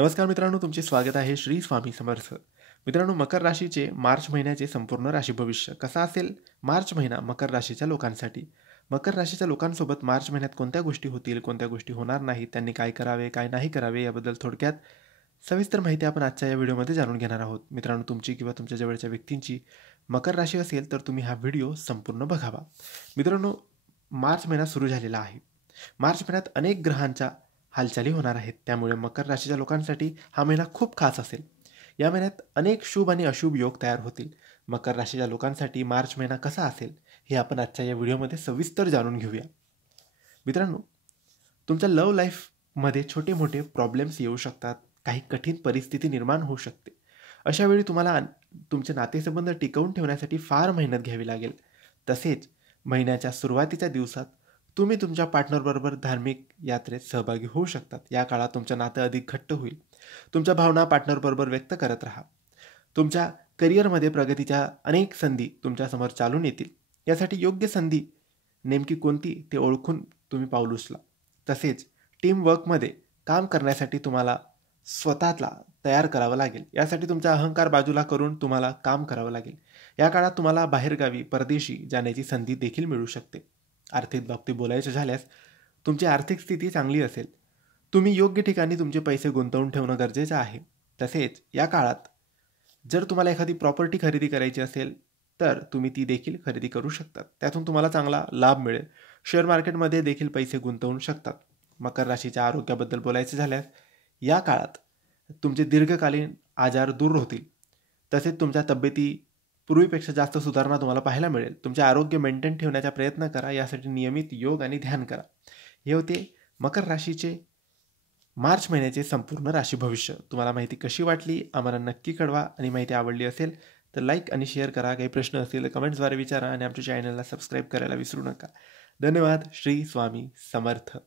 नमस्कार मित्रांनो, तुमचे स्वागत आहे श्री स्वामी समर्थ. मित्रांनो, मकर राशीचे मार्च महिन्याचे संपूर्ण राशी भविष्य कसा असेल? मार्च महिना मकर राशीच्या लोकांसाठी. मकर राशीच्या लोकांसोबत मार्च महिन्यात कोणत्या गोष्टी होतील, कोणत्या गोष्टी होणार नाहीत, त्यांनी काय करावे, काय नाही करावे याबद्दल थोडक्यात सविस्तर माहिती आपण आजच्या या व्हिडिओमध्ये जाणून घेणार आहोत. मित्रांनो, तुमची किंवा तुमच्या जवळच्या व्यक्तींची मकर राशी असेल तर तुम्ही हा व्हिडिओ संपूर्ण बघावा. मित्रांनो, मार्च महिना सुरू झालेला आहे. मार्च महिन्यात अनेक ग्रहांच्या हालचाली होणार आहेत. त्यामुळे मकर राशीच्या लोकांसाठी हा महिना खूप खास असेल. या महिन्यात अनेक शुभ आणि अशुभ योग तयार होतील. मकर राशीच्या लोकांसाठी मार्च महिना कसा असेल हे आपण आजच्या या व्हिडिओमध्ये सविस्तर जाणून घेऊया. मित्रांनो, तुमच्या लव्ह लाईफमध्ये छोटे मोठे प्रॉब्लेम्स येऊ शकतात. काही कठीण परिस्थिती निर्माण होऊ शकते. अशा वेळी तुम्हाला तुमचे नातेसंबंध टिकवून ठेवण्यासाठी फार मेहनत घ्यावी लागेल. तसेच महिन्याच्या सुरुवातीच्या दिवसात तुम्ही तुमच्या पार्टनरबरोबर धार्मिक यात्रेत सहभागी होऊ शकतात. या काळात तुमचं नातं अधिक घट्ट होईल. तुमच्या भावना पार्टनरबरोबर व्यक्त करत राहा. तुमच्या करिअरमध्ये प्रगतीच्या अनेक संधी तुमच्यासमोर चालून येतील. यासाठी योग्य संधी नेमकी कोणती ते ओळखून तुम्ही पाऊल उचला. तसेच टीमवर्कमध्ये काम करण्यासाठी तुम्हाला स्वतःला तयार करावं लागेल. यासाठी तुमचा अहंकार बाजूला करून तुम्हाला काम करावं लागेल. या काळात तुम्हाला बाहेरगावी परदेशी जाण्याची संधी देखील मिळू शकते. आर्थिक बाबतीत बोलायचं झाल्यास तुमची आर्थिक स्थिती चांगली असेल. तुम्ही योग्य ठिकाणी तुमचे पैसे गुंतवून ठेवणं गरजेचं आहे. तसेच या काळात जर तुम्हाला एखादी प्रॉपर्टी खरेदी करायची असेल तर तुम्ही ती देखील खरेदी करू शकतात. त्यातून तुम्हाला चांगला लाभ मिळेल. शेअर मार्केटमध्ये देखील पैसे गुंतवू शकतात. मकर राशीच्या आरोग्याबद्दल बोलायचं झाल्यास या काळात तुमचे दीर्घकालीन आजार दूर होतील. तसेच तुमच्या तब्येती पूर्वीपेक्षा जास्त सुधारणा तुम्हाला पाहायला मिळेल. तुमचे आरोग्य मेंटेन ठेवण्याचा प्रयत्न करा. यासाठी नियमित योग आणि ध्यान करा. हे होते मकर राशीचे मार्च महिन्याचे संपूर्ण राशी भविष्य. तुम्हाला माहिती कशी वाटली आम्हाला नक्की कळवा आणि माहिती आवडली असेल तर लाईक आणि शेअर करा. काही प्रश्न असतील तर कमेंट्सद्वारे विचारा आणि आमच्या चॅनलला सबस्क्राईब करायला विसरू नका. धन्यवाद. श्री स्वामी समर्थ.